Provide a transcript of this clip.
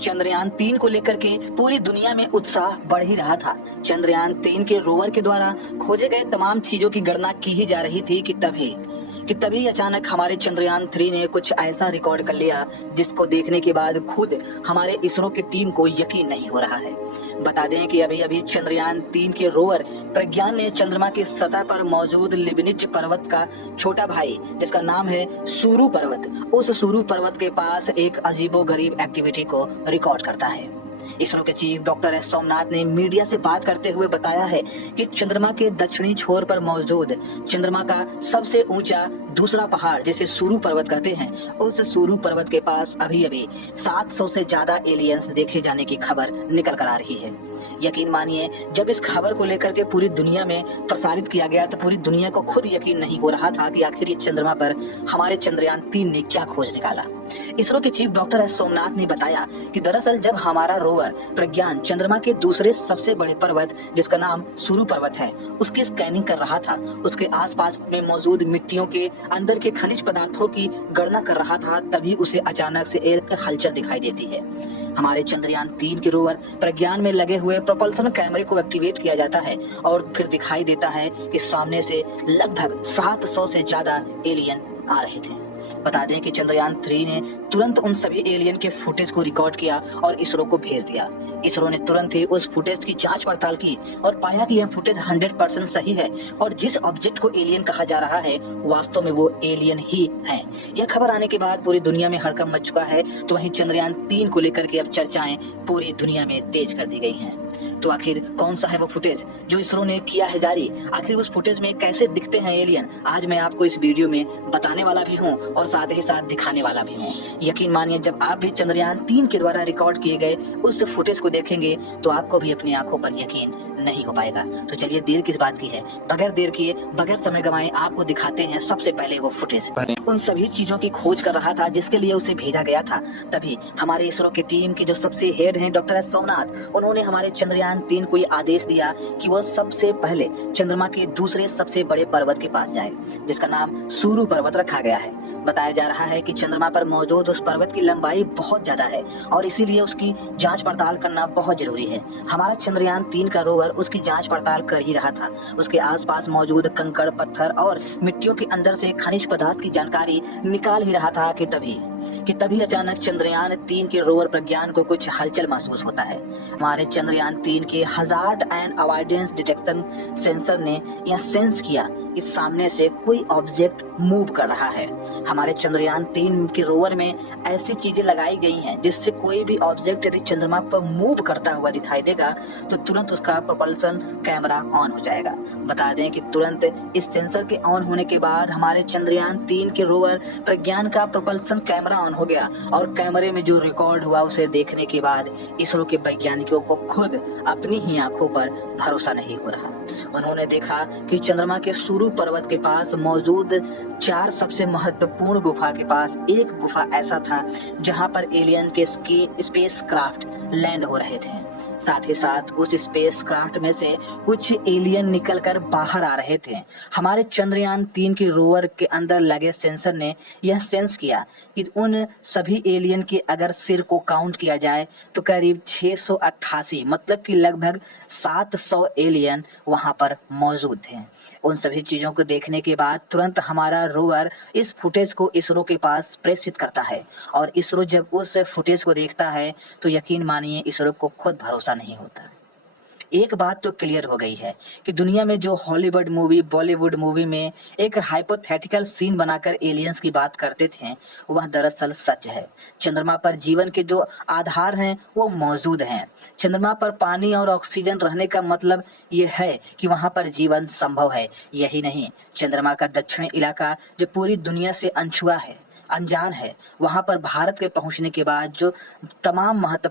चंद्रयान 3 को लेकर के पूरी दुनिया में उत्साह बढ़ ही रहा था। चंद्रयान 3 के रोवर के द्वारा खोजे गए तमाम चीजों की गणना की ही जा रही थी कि तभी अचानक हमारे चंद्रयान 3 ने कुछ ऐसा रिकॉर्ड कर लिया जिसको देखने के बाद खुद हमारे इसरो की टीम को यकीन नहीं हो रहा है। बता दें कि अभी अभी चंद्रयान 3 के रोवर प्रज्ञान ने चंद्रमा की सतह पर मौजूद लिबनिज पर्वत का छोटा भाई, जिसका नाम है सुरु पर्वत, उस सुरु पर्वत के पास एक अजीबोगरीब एक्टिविटी को रिकॉर्ड करता है। इसरो के चीफ डॉक्टर एस सोमनाथ ने मीडिया से बात करते हुए बताया है कि चंद्रमा के दक्षिणी छोर पर मौजूद चंद्रमा का सबसे ऊंचा दूसरा पहाड़, जिसे सुरु पर्वत कहते हैं, उस सुरु पर्वत के पास अभी अभी 700 से ज्यादा एलियंस देखे जाने की खबर निकल कर आ रही है। यकीन मानिए, जब इस खबर को लेकर के पूरी दुनिया में प्रसारित किया गया तो पूरी दुनिया को खुद यकीन नहीं हो रहा था कि आखिर ये चंद्रमा पर हमारे चंद्रयान 3 ने क्या खोज निकाला। इसरो के चीफ डॉक्टर एस सोमनाथ ने बताया कि दरअसल जब हमारा रोवर प्रज्ञान चंद्रमा के दूसरे सबसे बड़े पर्वत, जिसका नाम सुरु पर्वत है, उसकी स्कैनिंग कर रहा था, उसके आसपास में मौजूद मिट्टियों के अंदर के खनिज पदार्थों की गणना कर रहा था, तभी उसे अचानक से एक हलचल दिखाई देती है। हमारे चंद्रयान 3 के रोवर प्रज्ञान में लगे हुए प्रोपल्सन कैमरे को एक्टिवेट किया जाता है और फिर दिखाई देता है कि सामने से लगभग 700 से ज्यादा एलियन आ रहे थे। बता दें कि चंद्रयान 3 ने तुरंत उन सभी एलियन के फुटेज को रिकॉर्ड किया और इसरो को भेज दिया। इसरो ने तुरंत ही उस फुटेज की जांच पड़ताल की और पाया कि यह फुटेज 100% सही है और जिस ऑब्जेक्ट को एलियन कहा जा रहा है वास्तव में वो एलियन ही है। यह खबर आने के बाद पूरी दुनिया में हड़कंप मच चुका है, तो वहीं चंद्रयान 3 को लेकर के अब चर्चाएं पूरी दुनिया में तेज कर दी गई हैं। तो आखिर कौन सा है वो फुटेज जो इसरो ने किया है जारी? आखिर उस फुटेज में कैसे दिखते हैं एलियन? आज मैं आपको इस वीडियो में बताने वाला भी हूँ और साथ ही साथ दिखाने वाला भी हूँ। यकीन मानिए, जब आप भी चंद्रयान 3 के द्वारा रिकॉर्ड किए गए उस फुटेज को देखेंगे तो आपको भी अपनी आंखों पर यकीन नहीं हो पाएगा। तो चलिए, देर किस बात की है, बगैर देर किए, बगैर समय गंवाए आपको दिखाते हैं सबसे पहले वो फुटेज। उन सभी चीजों की खोज कर रहा था जिसके लिए उसे भेजा गया था, तभी हमारे इसरो की टीम के जो सबसे हेड हैं डॉक्टर एस सोमनाथ, उन्होंने हमारे चंद्रयान 3 को ये आदेश दिया कि वो सबसे पहले चंद्रमा के दूसरे सबसे बड़े पर्वत के पास जाए, जिसका नाम सुरु पर्वत रखा गया है। बताया जा रहा है कि चंद्रमा पर मौजूद उस पर्वत की लंबाई बहुत ज्यादा है और इसीलिए उसकी जांच पड़ताल करना बहुत जरूरी है। हमारा चंद्रयान 3 का रोवर उसकी जांच पड़ताल कर ही रहा था। उसके आसपास मौजूद कंकड़, पत्थर और मिट्टियों के अंदर से खनिज पदार्थ की जानकारी निकाल ही रहा था कि तभी अचानक चंद्रयान 3 के रोवर प्रज्ञान को कुछ हलचल महसूस होता है। हमारे चंद्रयान 3 के hazard and avoidance detection sensor ने यह सेंस किया कि सामने से कोई ऑब्जेक्ट मूव कर रहा है। हमारे चंद्रयान 3 के रोवर में ऐसी चीजें लगाई गई हैं जिससे कोई भी ऑब्जेक्ट यदि चंद्रमा पर मूव करता हुआ दिखाई देगा तो तुरंत उसका प्रोपल्सन कैमरा ऑन हो जाएगा। बता दें कि तुरंत इस सेंसर के ऑन होने के बाद हमारे चंद्रयान 3 के रोवर प्रज्ञान का प्रोपल्सन कैमरा ऑन हो गया और कैमरे में जो रिकॉर्ड हुआ उसे देखने के बाद इसरो के वैज्ञानिकों को खुद अपनी ही आंखों पर भरोसा नहीं हो रहा। उन्होंने देखा कि चंद्रमा के सुरु पर्वत के पास मौजूद 4 सबसे महत्वपूर्ण गुफा के पास एक गुफा ऐसा था जहां पर एलियन के स्पेस क्राफ्ट लैंड हो रहे थे। साथ ही साथ उस स्पेस क्राफ्ट में से कुछ एलियन निकलकर बाहर आ रहे थे। हमारे चंद्रयान 3 के रोवर के अंदर लगे सेंसर ने यह सेंस किया कि उन सभी एलियन के अगर सिर को काउंट किया जाए तो करीब 688, मतलब कि लगभग 700 एलियन वहां पर मौजूद थे। उन सभी चीजों को देखने के बाद तुरंत हमारा रोवर इस फुटेज को इसरो के पास प्रेषित करता है और इसरो जब उस फुटेज को देखता है तो यकीन मानिए इसरो को खुद भरोसा नहीं होता। एक बात तो क्लियर हो गई है कि दुनिया में जो हॉलीवुड मूवी, बॉलीवुड मूवी में एक हाइपोथेटिकल सीन बनाकर एलियंस की बात करते थे, वह दरअसल सच है। चंद्रमा पर जीवन के जो आधार हैं वो मौजूद हैं। चंद्रमा पर पानी और ऑक्सीजन रहने का मतलब ये है कि वहां पर जीवन संभव है। यही नहीं, चंद्रमा का दक्षिणी इलाका जो पूरी दुनिया से अनछुआ है, अनजान है, वहां पर भारत के पहुंचने के बाद जो तमाम महत्व